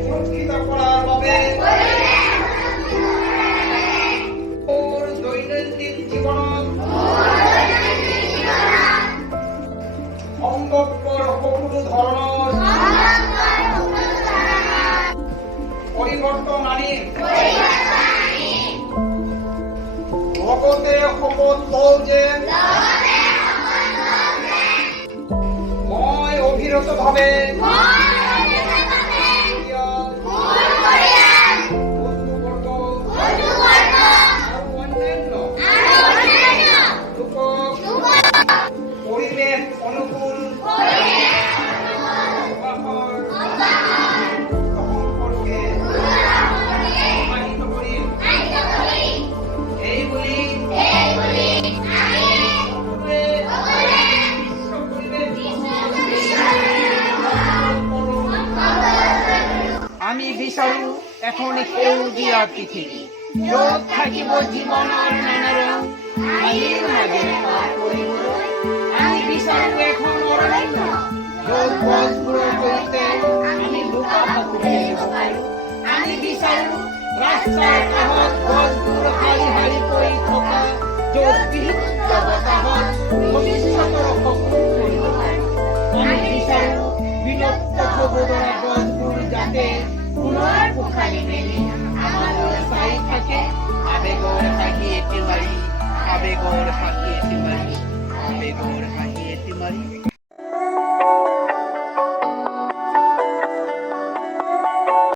সুৰক্ষিত কৰাৰ বাবে দৈনন্দিন জীবন সম্ভবপৰ সকলো ধৰণৰ পৰিৱৰ্তন আনি লগতে শপত লওঁ যে মই অবিৰতভাৱে আমি বিচাৰো এখন সেউজীয়া পৃথিৱী য'ত থাকিব জীৱনৰ নানা ৰং আমিৰ মাজেৰে পাৰ কৰিবলৈ আমি বিচাৰো এখন অৰণ্য য'ত গছবোৰৰ সৈতে আমি লুকা ভাকু খেলিব পাৰোঁ আমি বিচাৰো ৰাস্তাৰ কাষত গছবোৰ শাৰী শাৰী পৰি থকা য'ত বিশুদ্ধ বতাহত ভৱিষ্যতৰ সপোন কৰিব পাৰোঁ আমি বিচাৰো বিলুপ্ত হ'ব ধৰা গছবোৰ যাতে পুনৰ পোখালি মেলি আমাদেৰ চাই থাকে আবেগৰ হাসি এটি মাৰি আবেগৰ হাসি এটি মাৰি আবেগৰ হাসি এটি মাৰি